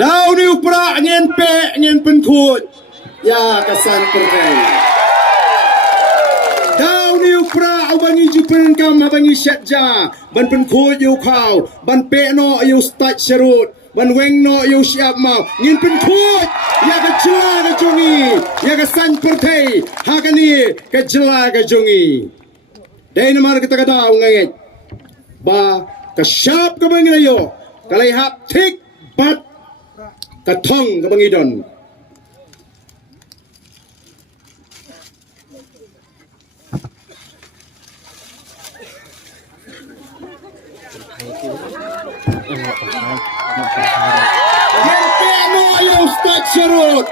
Daw ni upra ngin pe ngin penkut ya kasan perkai. Daw ni upra abangi jupen kam abangi syatja ban penkut yu kau ban pe no yu stat serut ban weng no yu siap mau ngin penkut ya ka jela ka jongi ya kasan perkai hakani ka jela ka jongi. Dai namar kita kata ngait ba ka syap ka bangayo kalai hap tik bat katong kabangidon. Yang peno ayo ustaz syarut.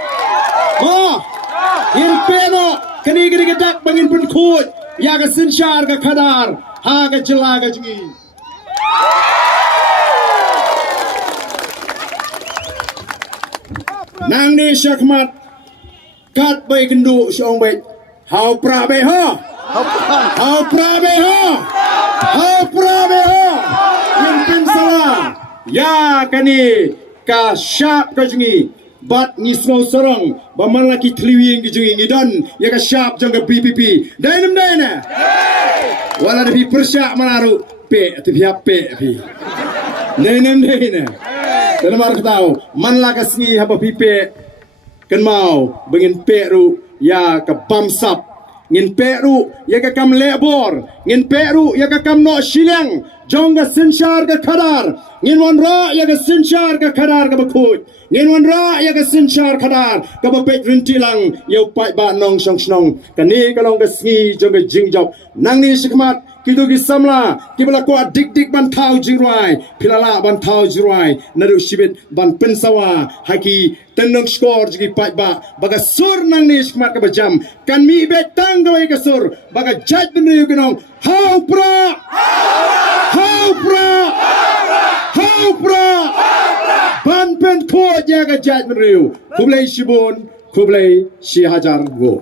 Yang peno kani gedak bangin penkut ya ka sinsyar ka kadar ha ka jela ka jingi. Nang ni syakmat kat bay kendu siong bay hau pra bay ha hau pra bay ha hau pra bay ha yang pin salah ya kani ka syap ka jungi bat ngisno sorong baman laki tliwing ki jungi ngidan ya ka syap jang ka PPP dainem daina wala da pi persyak manaru pe ti pi pe dainem daina. Dan mar tahu man la ka sngi haba pipe kan mau bengin peru ya ka bamsap ngin peru ya ka kam lebor ngin peru ya ka kam no silang jong ga sinchar ka kadar ngin wan ra ya ka sinchar ka kadar ka bakut ngin wan ra ya ka sinchar kadar ka ba pek rintilang ya pai ba nong song snong kani ka long ka sngi jong ga jing job nang ni sikmat kidu ki samla kibla ko dik dik ban thau jirwai pilala ban thau jirwai naru shibit ban pensawa haki tenung skor jigi paitbah baga sur nang ni sikmat ka bajam kan mi betang ga ka sur baga jaj bin yu ginong hau pra ban pen ko ja ga jaj bin yu kublai shibun kublai 4,000 go